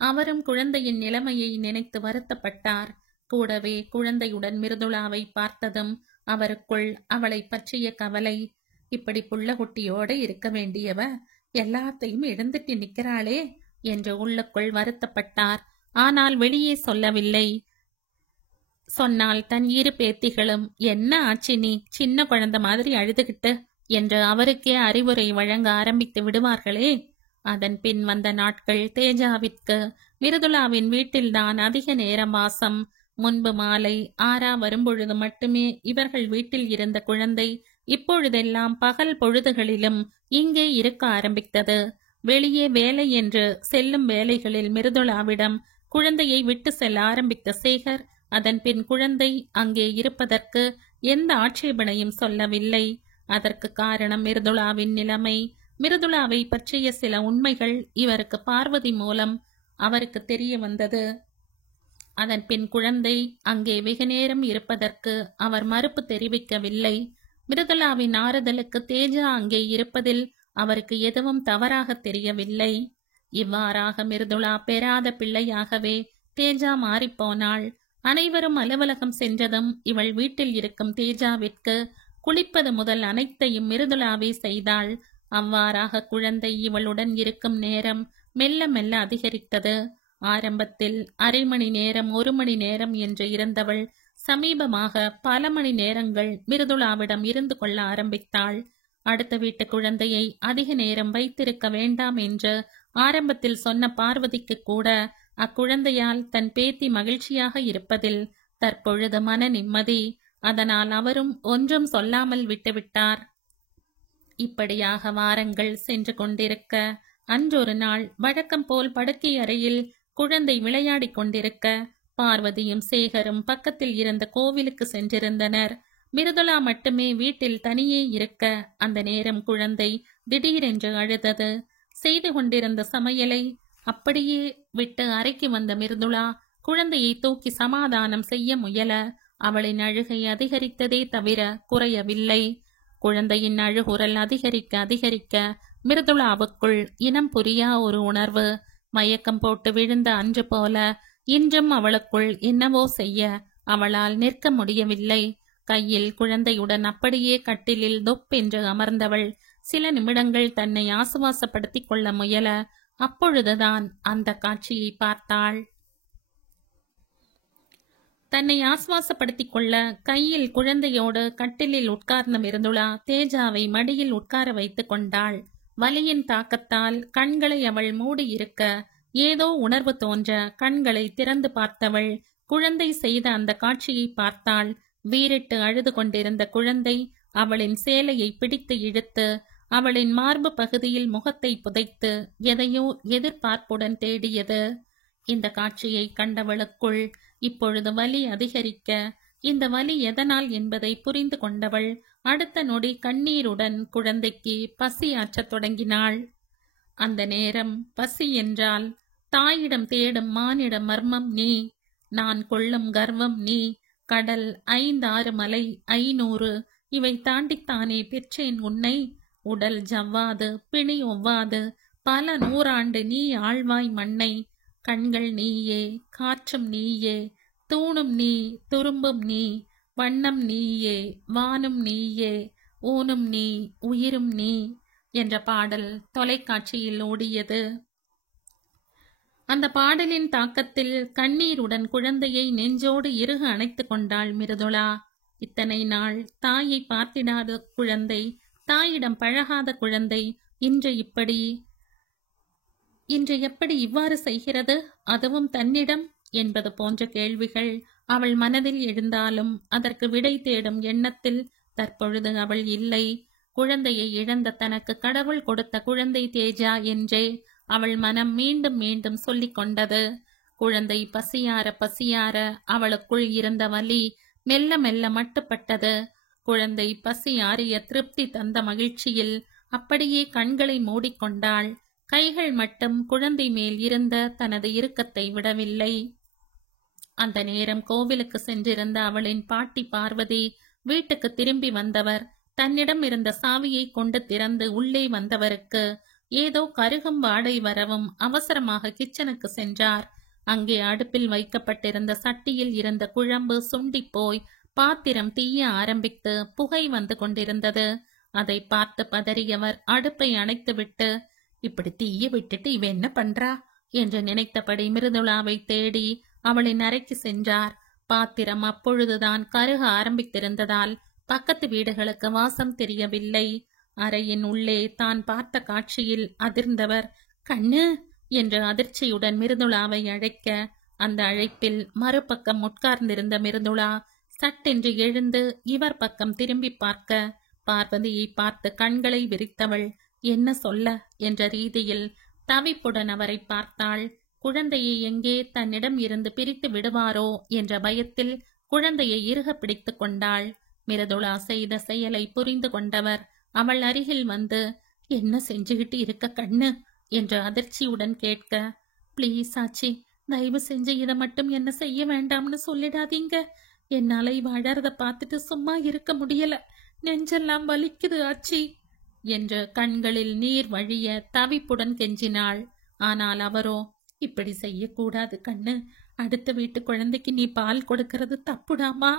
அவரும் குழந்தையின் நிலைமையை நினைத்து வருத்தப்பட்டார். கூடவே குழந்தையுடன் மிருதுளாவை பார்த்ததும் அவருக்குள் அவளை பற்றிய கவலை. இப்படி புள்ளகுட்டியோட இருக்க வேண்டியவ எல்லாத்தையும் இழந்துட்டு நிற்கிறாளே என்று உள்ளுக்குள் வருத்தப்பட்டார். ஆனால் வெளியே சொல்லவில்லை. சொன்னால் தன் இரு பேத்திகளும் என்ன ஆச்சு நீ சின்ன குழந்தை மாதிரி அழுதுகிட்டு என்று அவருக்கே அறிவுரை வழங்க ஆரம்பித்து விடுவார்களே. அதன் பின் வந்த நாட்கள் தேஜாவிற்கு மிருதுளாவின் வீட்டில்தான் அதிக நேரம் வாசம். முன்பு மாலை ஆரா வரும்பொழுது மட்டுமே இவர்கள் வீட்டில் இருந்த குழந்தை இப்பொழுதெல்லாம் பகல் பொழுதுகளிலும் இங்கே இருக்க ஆரம்பித்தது. வெளியே வேலை என்று செல்லும் வேலைகளில் மிருதுளாவிடம் குழந்தையை விட்டு செல்ல ஆரம்பித்த சேகர் அதன் பின் குழந்தை அங்கே இருப்பதற்கு எந்த ஆட்சேபனையும் சொல்லவில்லை. அதற்கு காரணம் மிருதுளாவின் நிலைமை. மிருதுளாவை பற்றிய சில உண்மைகள் இவருக்கு பார்வதி மூலம் அவருக்கு தெரிய வந்தது. அதன் பின் குழந்தை அங்கே வெகு நேரம் இருப்பதற்கு அவர் மறுப்பு தெரிவிக்கவில்லை. மிருதுளாவின் ஆறுதலுக்கு தேஜா அங்கே இருப்பதில் அவருக்கு எதுவும் தவறாக தெரியவில்லை. இவ்வாறாக மிருதுளா பெறாத பிள்ளையாகவே தேஜா மாறிப்போனாள். அனைவரும் அலுவலகம் சென்றதும் இவள் வீட்டில் இருக்கும் தேஜாவிற்கு குளிப்பது முதல் அனைத்தையும் மிருதுளாவே செய்தாள். அவ்வாறாக குழந்தை இவளுடன் இருக்கும் நேரம் மெல்ல மெல்ல அதிகரித்தது. ஆரம்பத்தில் அரை மணி நேரம் 1 மணி நேரம் என்று இருந்தவள் சமீபமாக பல மணி நேரங்கள் மிருதுளாவிடம் இருந்து கொள்ள ஆரம்பித்தாள். அடுத்த வீட்டு குழந்தையை அதிக நேரம் வைத்திருக்க வேண்டாம் என்று ஆரம்பத்தில் சொன்ன பார்வதிக்கு கூட அக்குழந்தையால் தன் பேத்தி மகிழ்ச்சியாக இருப்பதில் தற்பொழுது மன நிம்மதி. அதனால் அவரும் ஒன்றும் சொல்லாமல் விட்டுவிட்டார். இப்படியாக வாரங்கள் சென்று கொண்டிருக்க அன்றொரு நாள் வழக்கம் போல் படுக்கை அறையில் குழந்தை விளையாடி கொண்டிருக்க பார்வதியும் சேகரும் பக்கத்தில் இருந்த கோவிலுக்கு சென்றிருந்தனர். மிருதுளா மட்டுமே வீட்டில் தனியே இருக்க அந்த நேரம் குழந்தை திடீரென்று அழுதது. செய்து கொண்டிருந்த சமையலை அப்படியே விட்டு அறைக்கு வந்த மிருதுளா குழந்தையை தூக்கி சமாதானம் செய்ய முயல அவளின் அழுகை அதிகரித்ததே தவிர குறையவில்லை. குழந்தையின் அழுகுரல் அதிகரிக்க அதிகரிக்க மிருதுளாவுக்குள் இனம் புரியா ஒரு உணர்வு. மயக்கம் போட்டு விழுந்த அன்று போல இன்றும் அவளுக்குள் என்னவோ செய்ய அவளால் நிற்க முடியவில்லை. கையில் குழந்தையுடன் அப்படியே கட்டிலில் தொப்பென்று அமர்ந்தவள் சில நிமிடங்கள் தன்னை ஆசுவாசப்படுத்திக் கொள்ள முயல அப்பொழுதுதான் அந்த காட்சியை பார்த்தாள். தன்னை ஆசுவாசப்படுத்திக் கொள்ள கையில் குழந்தையோடு கட்டிலில் உட்கார்ந்த மிருதுளா தேஜாவை மடியில் உட்கார வைத்துக் கொண்டாள். வலியின் தாக்கத்தால் கண்களை அவள் மூடியிருக்க ஏதோ உணர்வு தோன்ற கண்களை திறந்து பார்த்தவள் குழந்தை செய்த அந்த காட்சியை பார்த்தாள். வீறிட்டு அழுது கொண்டிருந்த குழந்தை அவளின் சேலையை பிடித்து இழுத்து அவளின் மார்பு பகுதியில் முகத்தை புதைத்து எதையோ எதிர்பார்ப்புடன் தேடியது. இந்த காட்சியை கண்டவளுக்குள் இப்பொழுது வலி அதிகரிக்க இந்த வலி எதனால் என்பதை புரிந்து கொண்டவள் அடுத்த நொடி கண்ணீருடன் குழந்தைக்கு பசி ஆற்றத் தொடங்கினாள். அந்த நேரம் பசி என்றால் தாயிடம் தேடும் மானிட மர்மம் நீ, நான் கொள்ளும் கர்வம் நீ, கடல் 5-6 மலை 500 இவை தாண்டித்தானே பெற்றேன் உன்னை, உடல் ஜவ்வாது பிணி ஒவ்வாது பல 100 ஆண்டு நீ ஆழ்வாய் மண்ணை, கண்கள் நீயே காற்றும் நீயே தூணும் நீ துரும்பும் நீ, வண்ணம் நீயே வானும் நீயே ஊனும் நீ உயிரும் நீ என்ற பாடல் தொலைக்காட்சியில் ஓடியது. அந்த பாடலின் தாக்கத்தில் கண்ணீருடன் குழந்தையை நெஞ்சோடு இறுக அணைத்து கொண்டாள் மிருதுளா. இத்தனை நாள் தாயை பார்த்திடாத குழந்தை, தாயிடம் பழகாத குழந்தை இன்று எப்படி இவ்வாறு செய்கிறது, அதுவும் தன்னிடம் என்பது போன்ற கேள்விகள் அவள் மனதில் எழுந்தாலும் அதற்கு விடை தேடும் எண்ணத்தில் தற்பொழுது அவள் இல்லை. குழந்தையை இழந்த தனக்கு கடவுள் கொடுத்த குழந்தை தேஜா என்றே அவள் மனம் மீண்டும் மீண்டும் சொல்லிக் கொண்டது. குழந்தை பசியார பசியார அவளுக்குள் இருந்த வலி மெல்ல மெல்ல மட்டுப்பட்டது. குழந்தை பசி ஆறிய திருப்தி தந்த மகிழ்ச்சியில் அப்படியே கண்களை மூடிக்கொண்டாள். கைகள் மட்டும் குழந்தை மேல் இருந்த தனது இறுக்கத்தை விடவில்லை. அந்த நேரம் கோவிலுக்கு சென்றிருந்த அவளின் பாட்டி பார்வதி வீட்டுக்கு திரும்பி வந்தவர் தன்னிடம் இருந்த சாவியை கொண்டு திறந்து உள்ளே வந்தவருக்கு ஏதோ கருகும் வாடை வரவும் அவசரமாக கிச்சனுக்கு சென்றார். அங்கே அடுப்பில் வைக்கப்பட்டிருந்த சட்டியில் இருந்த குழம்பு சுண்டி போய் பாத்திரம் தீய ஆரம்பித்து புகை வந்து கொண்டிருந்தது. அதை பார்த்து பதறியவர் அடுப்பை அணைத்துவிட்டு, இப்படி தீய விட்டுட்டு இவ என்ன பண்றா என்று நினைத்தபடி மிருதுளாவை தேடி அவளின் அறைக்கு சென்றார். பாத்திரம் அப்பொழுதுதான் கருக ஆரம்பித்திருந்ததால் பக்கத்து வீடுகளுக்கு வாசம் தெரியவில்லை. அறையின் உள்ளே தான் பார்த்த காட்சியில் அதிர்ந்தவர் கண்ணு என்று அதிர்ச்சியுடன் மிருதுளாவை அழைக்க, அந்த அழைப்பில் மறுபக்கம் உட்கார்ந்திருந்த மிருதுளா சட்டென்று எழுந்து இவர் பக்கம் திரும்பி பார்க்க, பார்வதியை பார்த்து கண்களை விரித்தவள் என்ன சொல்ல என்ற ரீதியில் தவிப்புடன் அவரை பார்த்தாள். குழந்தையை எங்கே தன்னிடம் இருந்து பிரித்து விடுவாரோ என்ற பயத்தில் குழந்தையை இறுக பிடித்து கொண்டாள். மிருதுளா செய்த செயலை புரிந்து கொண்டவர் அவள் அருகில் வந்து, என்ன செஞ்சுகிட்டு இருக்க கண்ணு என்று அதிர்ச்சியுடன் கேட்க, ப்ளீஸ் ஆச்சி, தயவு செஞ்சு இதை மட்டும் என்ன செய்ய வேண்டாம்னு சொல்லிடாதீங்க. என்னால இவ அழறத பார்த்துட்டு சும்மா இருக்க முடியல, நெஞ்செல்லாம் வலிக்குது ஆச்சி என்று கண்களில் நீர் வழிய தவிப்புடன் கெஞ்சினாள். ஆனால் அவரோ, இப்படி செய்யக்கூடாது கண்ணு, அடுத்த வீட்டு குழந்தைக்கு நீ பால் கொடுக்கறது தப்புடாமா.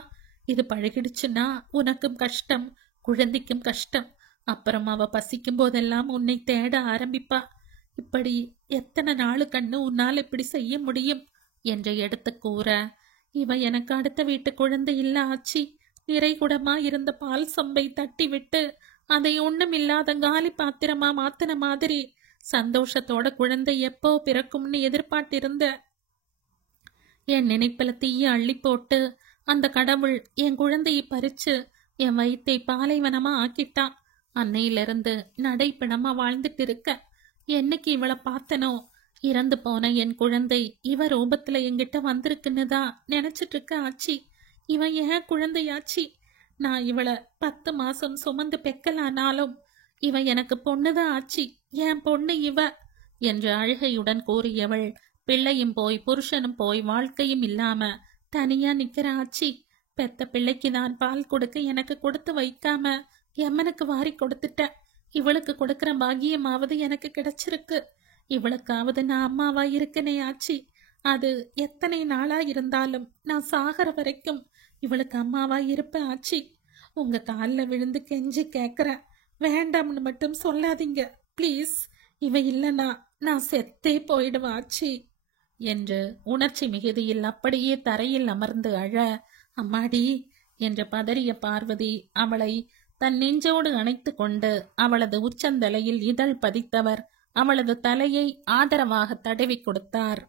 இது பழகிடுச்சுன்னா உனக்கும் கஷ்டம், குழந்தைக்கும் கஷ்டம். அப்புறம் அவ பசிக்கும் போதெல்லாம் உன்னை தேட ஆரம்பிப்பா. இப்படி எத்தனை நாளு கண்ணு உன்னால் இப்படி செய்ய முடியும் என்று எடுத்து கூற, இவ எனக்கு அடுத்த வீட்டு குழந்தை இல்ல ஆச்சி. நிறைகுடமா இருந்த பால் சொம்பை தட்டி விட்டு அதை ஒண்ணுமில்லாத காலி பாத்திரமா மாத்தின மாதிரி சந்தோஷத்தோட குழந்தை எப்போ பிறக்கும்னு எதிர்பார்த்திருந்த. என் நினைப்பில தீய அள்ளி போட்டு அந்த கடவுள் என் குழந்தையை பறிச்சு என் வயித்தை பாலைவனமா ஆக்கிட்டான். அன்னையிலிருந்து நடைப்பிணமா வாழ்ந்துட்டு இருக்க. என்னைக்கு இவளை பார்த்தனோ, இறந்து போன என் குழந்தை இவ ரூபத்துல என்கிட்ட வந்திருக்குன்னு தான் நினைச்சிட்டு இருக்க ஆச்சி. இவன் ஏன் குழந்தையாச்சி. நான் இவளை 10 மாசம் சுமந்து பெக்கலானாலும் இவ எனக்கு பொண்ணுதான் ஆச்சி, என் பொண்ணு இவ என்று அழுகையுடன் கூறியவள், பிள்ளையும் போய் புருஷனும் போய் வாழ்க்கையும் இல்லாம தனியா நிக்கிற ஆச்சி. பெத்த பிள்ளைக்கு நான் பால் கொடுக்க எனக்கு கொடுத்து வைக்காம எம்மனுக்கு வாரி கொடுத்துட்ட. இவளுக்கு கொடுக்கிற பாகியமாவது எனக்கு கிடைச்சிருக்கு. இவளுக்காவது நான் அம்மாவா இருக்கனே ஆச்சி. அது எத்தனை நாளா இருந்தாலும் நான் சாகர வரைக்கும் இவளுக்கு அம்மாவா இருப்பேன் ஆச்சி. உங்க காலில் விழுந்து கெஞ்சி கேட்குற, வேண்டாம்னு மட்டும் சொல்லாதீங்க ப்ளீஸ். இவ இல்லைன்னா நான் செத்தே போயிடுவேன் ஆச்சி என்று உணர்ச்சி மிகுதியில் அப்படியே தரையில் அமர்ந்து அழ, அம்மாடி என்று பதறிய பார்வதி அவளை தன் நெஞ்சோடு அணைத்து கொண்டு அவளது உச்சந்தலையில் இதழ் பதித்தவர் அவளது தலையை ஆதரவாக தடவி கொடுத்தார்.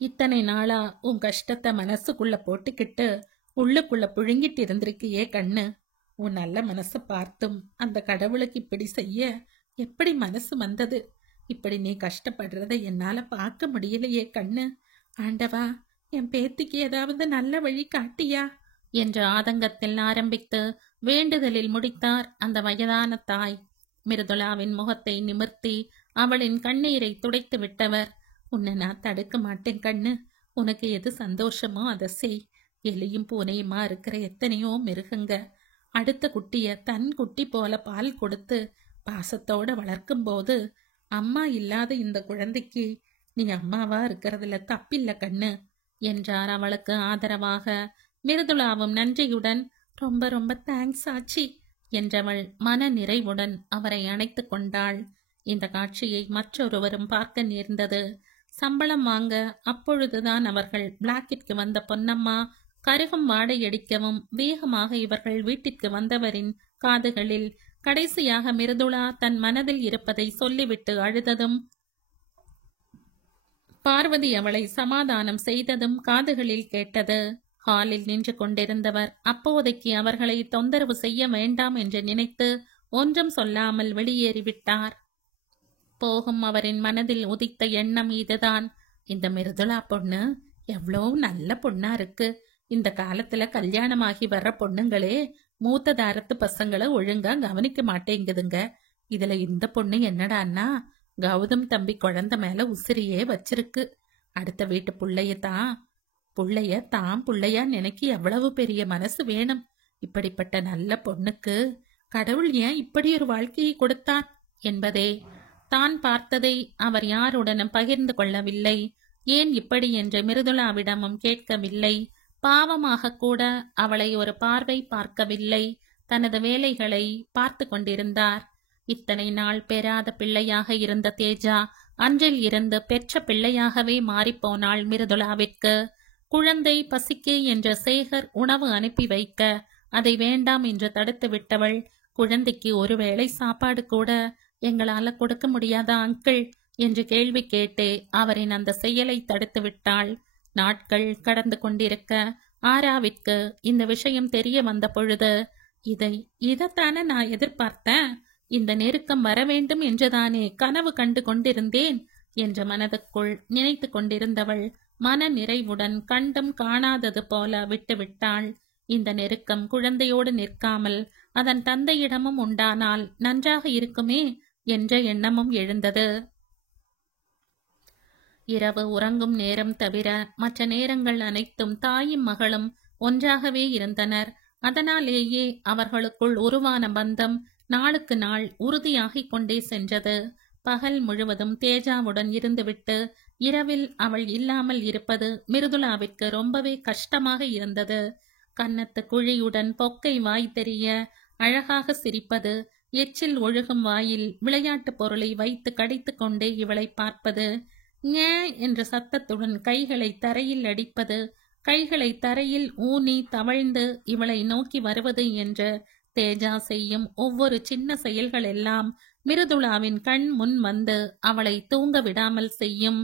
இத்தனை நாளா உன் கஷ்டத்தை மனசுக்குள்ள போட்டுக்கிட்டு உள்ளுக்குள்ள புழுங்கிட்டு இருந்திருக்கியே கண்ணு. உன் நல்ல மனசை பார்த்தும் அந்த கடவுளுக்கு இப்படி செய்ய எப்படி மனசு வந்தது? இப்படி நீ கஷ்டப்படுறத என்னால பார்க்க முடியலையே கண்ணு. ஆண்டவா, என் பேத்திக்கு ஏதாவது நல்ல வழி காட்டியா என்ற ஆதங்கத்தில் ஆரம்பித்து வேண்டுதலில் முடித்தார் அந்த வயதான தாய். மிருதுளாவின் முகத்தை நிமிர்த்தி அவளின் கண்ணீரை துடைத்து விட்டவர், உன்னை நான் தடுக்க மாட்டேன் கண்ணு. உனக்கு எது சந்தோஷமோ அதை செய். எலியும் பூனையுமா இருக்கிற எத்தனையோ மிருகங்க அடுத்த குட்டிய தன் குட்டி போல பால் கொடுத்து பாசத்தோட வளர்க்கும் போது அம்மா இல்லாத இந்த குழந்தைக்கு நீ அம்மாவா இருக்கிறதுல தப்பில்ல கண்ணு என்றார் அவளுக்கு ஆதரவாக. மிருதுளாவும் நன்றியுடன், ரொம்ப ரொம்ப தேங்க்ஸ் ஆச்சி என்றவள் மன நிறைவுடன் அவரை அணைத்து கொண்டாள். இந்த காட்சியை மற்றொருவரும் பார்க்க நேர்ந்தது. சம்பளம் வாங்க அப்பொழுதுதான் அவர்கள் பிளாக்கிற்கு வந்த பொன்னம்மா கருகும் வாடையடிக்கவும் வேகமாக இவர்கள் வீட்டிற்கு வந்தவரின் காதுகளில் கடைசியாக மிருதுளா தன் மனதில் இருப்பதை சொல்லிவிட்டு அழுததும் பார்வதி அவளை சமாதானம் செய்ததும் காதுகளில் கேட்டது. ஹாலில் நின்று கொண்டிருந்தவர் அப்போதைக்கு அவர்களை தொந்தரவு செய்ய வேண்டாம் என்று நினைத்து ஒன்றும் சொல்லாமல் வெளியேறிவிட்டார். போகும் அவரின் மனதில் உதித்த எண்ணம் இதுதான். இந்த மிருதுளா பொண்ணு எவ்வளோ நல்ல பொண்ணா இருக்கு. இந்த காலத்துல கல்யாணமாகி வர்ற பொண்ணுங்களே மூத்த தாரத்து பசங்களை ஒழுங்கா கவனிக்க மாட்டேங்குதுங்க. இதுல இந்த பொண்ணு என்னடான்னா கௌதம் தம்பி குழந்தை மேல உசிரியே வச்சிருக்கு. அடுத்த வீட்டு புள்ளைய தான் புள்ளையா நினைக்க எவ்வளவு பெரிய மனசு வேணும். இப்படிப்பட்ட நல்ல பொண்ணுக்கு கடவுள் ஏன் இப்படி ஒரு வாழ்க்கையை கொடுத்தான் என்பதே. தான் பார்த்ததை அவர் யாருடனும் பகிர்ந்து கொள்ளவில்லை. ஏன் இப்படி என்று மிருதுளாவிடமும் கேட்கவில்லை. பாவமாக கூட அவளை ஒரு பார்வை பார்க்கவில்லை. தனது வேலைகளை பார்த்து கொண்டிருந்தார். இத்தனை நாள் பெறாத பிள்ளையாக இருந்த தேஜா அன்றில் இருந்து பெற்ற பிள்ளையாகவே மாறிப்போனாள் மிருதுளாவிற்கு. குழந்தை பசிக்கு என்ற சேகர் உணவு அனுப்பி வைக்க அதை வேண்டாம் என்று தடுத்து விட்டவள், குழந்தைக்கு ஒருவேளை சாப்பாடு கூட எங்களால கொடுக்க முடியாதா அங்கிள் என்று கேள்வி கேட்டே அவரின் அந்த செயலை தடுத்து விட்டாள். நாட்கள் கடந்து கொண்டிருக்க ஆராவிற்கு இந்த விஷயம் தெரிய வந்த பொழுது, இதைத்தானே நான் எதிர்பார்த்தேன். இந்த நெருக்கம் வர வேண்டும் என்றுதானே கனவு கண்டு கொண்டிருந்தேன். என்று மனதுக்குள் நினைத்து கொண்டிருந்தவள் மன நிறைவுடன் கண்டும் காணாதது போல விட்டுவிட்டாள். இந்த நெருக்கம் குழந்தையோடு நிற்காமல் அதன் தந்தையிடமும் உண்டானால் நன்றாக இருக்குமே என்ற எண்ணமும் எழுந்தது. இரவு உறங்கும் நேரம் தவிர மற்ற நேரங்கள் அனைத்தும் தாயும் மகளும் ஒன்றாகவே இருந்தனர். அதனாலேயே அவர்களுக்குள் உருவான பந்தம் நாளுக்கு நாள் உறுதியாகிக் கொண்டே சென்றது. பகல் முழுவதும் தேஜாவுடன் இருந்துவிட்டு இரவில் அவள் இல்லாமல் இருப்பது மிருதுளாவிற்கு ரொம்பவே கஷ்டமாக இருந்தது. கன்னத்து குழியுடன் பொக்கை வாய் தெரிய அழகாக சிரிப்பது, எச்சில் ஒழுகும் வாயில் விளையாட்டு பொருளை வைத்து கடித்து கொண்டே இவளை பார்ப்பது, ஞே என்ற சத்தத்துடன் கைகளை தரையில் அடிப்பது, கைகளை தரையில் ஊனி தவழ்ந்து இவளை நோக்கி வருவது என்று தேஜா செய்யும் ஒவ்வொரு சின்ன செயல்கள் எல்லாம் மிருதுளாவின் கண் முன் வந்து அவளை தூங்க விடாமல் செய்யும்.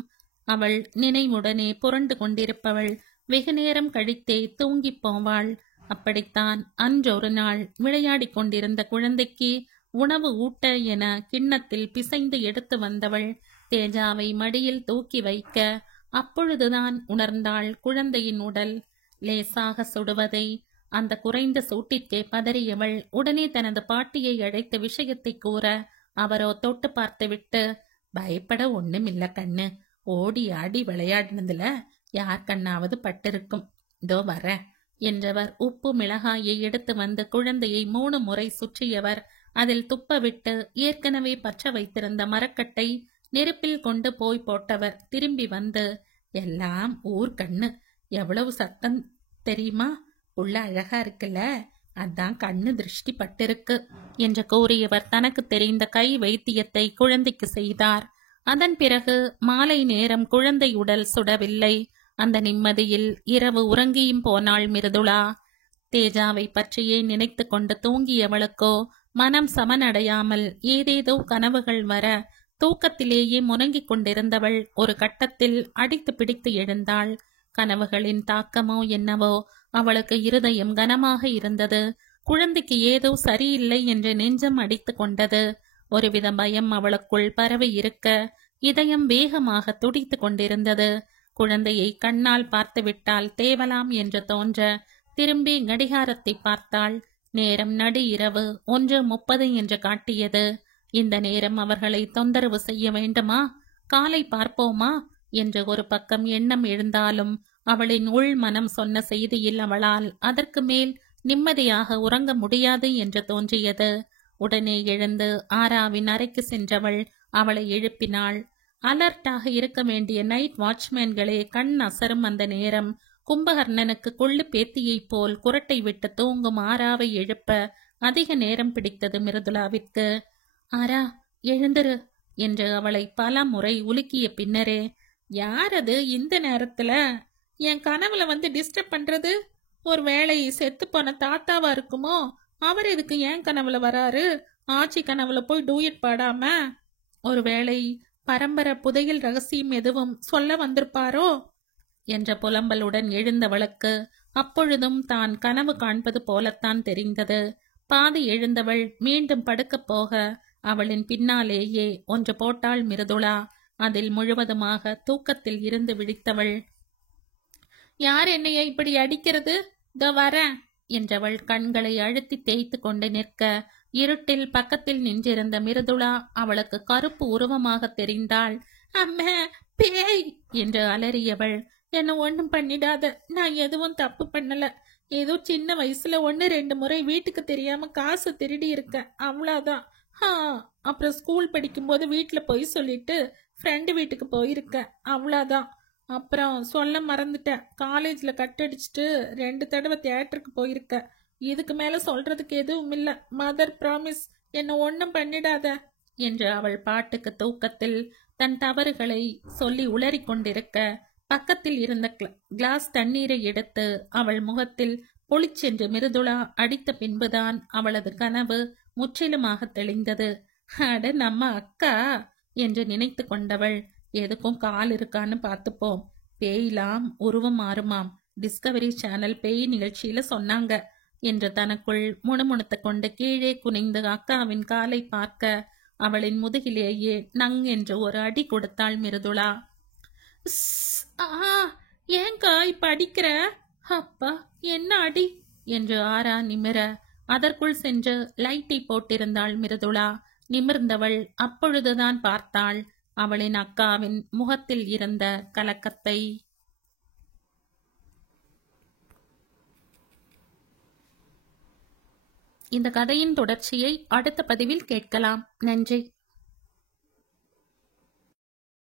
அவள் நினைவுடனே புரண்டு கொண்டிருப்பவள் வெகு நேரம் கழித்தே தூங்கிப் போவாள். அப்படித்தான் அன்றொரு நாள் விளையாடி கொண்டிருந்த குழந்தைக்கு உணவு ஊட்ட என கிண்ணத்தில் பிசைந்து எடுத்து வந்தவள் தேஜாவை மடியில் தூக்கி வைக்க அப்பொழுதுதான் உணர்ந்தாள் குழந்தையின் உடல் லேசாக சுடுவதை. அந்த குறைந்த சூட்டிற்கே பதறியவள் உடனே தனது பாட்டியை அழைத்த விஷயத்தை கூற, அவரோ தொட்டு பார்த்துவிட்டு, பயப்பட ஒண்ணுமில்ல கண்ணு, ஓடி ஆடி விளையாடினதுல யார் கண்ணாவது பட்டிருக்கும், இதோ வர என்றவர் உப்பு மிளகாயை எடுத்து வந்து குழந்தையை 3 முறை சுற்றியவர் அதில் துப்பவிட்டு ஏற்கனவே பற்ற வைத்திருந்த மரக்கட்டை நெருப்பில் கொண்டு போய் போட்டவர் திரும்பி வந்து, எல்லாம் ஊர் கண்ணு, எவ்வளவு சத்தம் தெரியுமா, உள்ள அழகா இருக்குல்ல, அதான் கண்ணு திருஷ்டி பட்டிருக்கு என்று கூறியவர் தனக்கு தெரிந்த கை வைத்தியத்தை குழந்தைக்கு செய்தார். அதன் பிறகு மாலை நேரம் குழந்தை உடல் சுடவில்லை. அந்த நிம்மதியில் இரவு உறங்கியும் போனாள் மிருதுளா. தேஜாவை பற்றியே நினைத்து கொண்டு தூங்கியவளுக்கோ மனம் சமனடையாமல் ஏதேதோ கனவுகள் வர தூக்கத்திலேயே முனங்கிக் கொண்டிருந்தவள் ஒரு கட்டத்தில் அடித்து பிடித்து எழுந்தாள். கனவுகளின் தாக்கமோ என்னவோ அவளுக்கு இருதயம் கனமாக இருந்தது. குழந்தைக்கு ஏதோ சரியில்லை என்று நெஞ்சம் அடித்து கொண்டது. ஒருவித பயம் அவளுக்குள் பரவி இருக்க இதயம் வேகமாக துடித்து கொண்டிருந்தது. குழந்தையை கண்ணால் பார்த்துவிட்டால் தேவலாம் என்று தோன்ற திரும்பி கடிகாரத்தை பார்த்தாள். நேரம் நடு இரவு 1:30 என்று காட்டியது. இந்த நேரம் அவர்களை தொந்தரவு செய்ய வேண்டுமா, காலை பார்ப்போமா என்று ஒரு பக்கம் எண்ணம் எழுந்தாலும் அவளின் உள் மனம் சொன்ன செய்தியில் அவளால் அதற்கு மேல் நிம்மதியாக உறங்க முடியாது என்று தோன்றியது. உடனே எழுந்து ஆராவின் அறைக்கு சென்றவள் அவளை எழுப்பினாள். அலர்ட்டாக இருக்க வேண்டிய நைட் வாட்ச்மேன்களே கண் அசரும் அந்த நேரம் கும்பகர்ணனுக்கு கொள்ளு பேத்தியைப் போல் குரட்டை விட்டு தூங்கும் ஆராவை எழுப்ப அதிக நேரம் பிடித்தது மிருதுளாவிற்கு. ஆரா, எழுந்திரு என்று அவளை பல முறை உலுக்கிய பின்னரே, யாரது இந்த நேரத்துல என் கனவுல வந்து டிஸ்டர்ப் பண்றது, ஒரு வேளை செத்து போன தாத்தாவா இருக்குமோ, அவர் எதுக்கு ஏன் கனவுல வராரு, ஆச்சி கனவுல போய் டூயட் பாடாம, ஒருவேளை பரம்பரை புதையல் ரகசியம் எதுவும் சொல்ல வந்திருப்பாரோ என்ற புலம்பலுடன் எழுந்தவளுக்கு அப்பொழுதும் தான் கனவு காண்பது போலத்தான் தெரிந்தது. பாதி எழுந்தவள் மீண்டும் படுக்கப் போக அவளின் பின்னாலேயே ஒன்று போட்டாள் மிருதுளா. அதில் முழுவதுமாக தூக்கத்தில் இருந்து விழித்தவள், யார் என்னைய இப்படி அடிக்கிறது, இதோ வரேன் என்றவள் கண்களை அழுத்தி தேய்த்து கொண்டு நிற்க இருட்டில் பக்கத்தில் நின்றிருந்த மிருதுளா அவளுக்கு கருப்பு உருவமாக தெரிந்தாள். அம்மா, பேய் என்று அலறியவள், என்ன ஒண்ணும் பண்ணிடாத, நான் எதுவும் தப்பு பண்ணல, ஏதோ சின்ன வயசுல 1-2 முறை வீட்டுக்கு தெரியாம காசு திருடி இருக்கேன், அவ்வளவுதான். அப்புறம் ஸ்கூல் படிக்கும்போது வீட்டுல போய் சொல்லிட்டு ஃப்ரெண்டு வீட்டுக்கு போயிருக்கேன், அவ்வளோதான். அப்புறம் சொல்ல மறந்துட்டேன், காலேஜ்ல கட்டடிச்சிட்டு 2 தடவை தியேட்டருக்கு போயிருக்கேன். இதுக்கு மேல சொல்றதுக்கு எதுவும் இல்ல, மதர் ப்ராமிஸ், என்ன ஒன்னும் பண்ணிடாத என்று அவள் பாட்டுக்கு தூக்கத்தில் தன் தவறுகளை சொல்லி உளறி கொண்டிருக்க பக்கத்தில் இருந்த கிளாஸ் தண்ணீரை எடுத்து அவள் முகத்தில் பொழிச்சென்று மிருதுளா அடித்த பின்புதான் அவளது கனவு முற்றிலுமாக தெளிந்தது. அட, நம்ம அக்கா என்று நினைத்து கொண்டவள், எதுக்கும் கால் இருக்கான்னு பார்த்துப்போம், பேயிலாம் உருவம் மாறுமாம், டிஸ்கவரி சேனல் பேய் நிகழ்ச்சியில சொன்னாங்க என்று தனக்குள் முணுமுணுத்து கொண்டு கீழே குனிந்து அக்காவின் காலை பார்க்க அவளின் முதுகிலேயே நங் என்று ஒரு அடி கொடுத்தாள் மிருதுளா. ஏங்கா இப்ப அடிக்கிற? அப்பா என்ன அடி என்று ஆரா நிமிர அதற்குள் சென்று லைட்டை போட்டிருந்தாள் மிருதுளா. நிமிர்ந்தவள் அப்பொழுதுதான் பார்த்தாள் அவளின் அக்காவின் முகத்தில் இருந்த கலக்கத்தை. இந்த கதையின் தொடர்ச்சியை அடுத்த பதிவில் கேட்கலாம். நன்றி.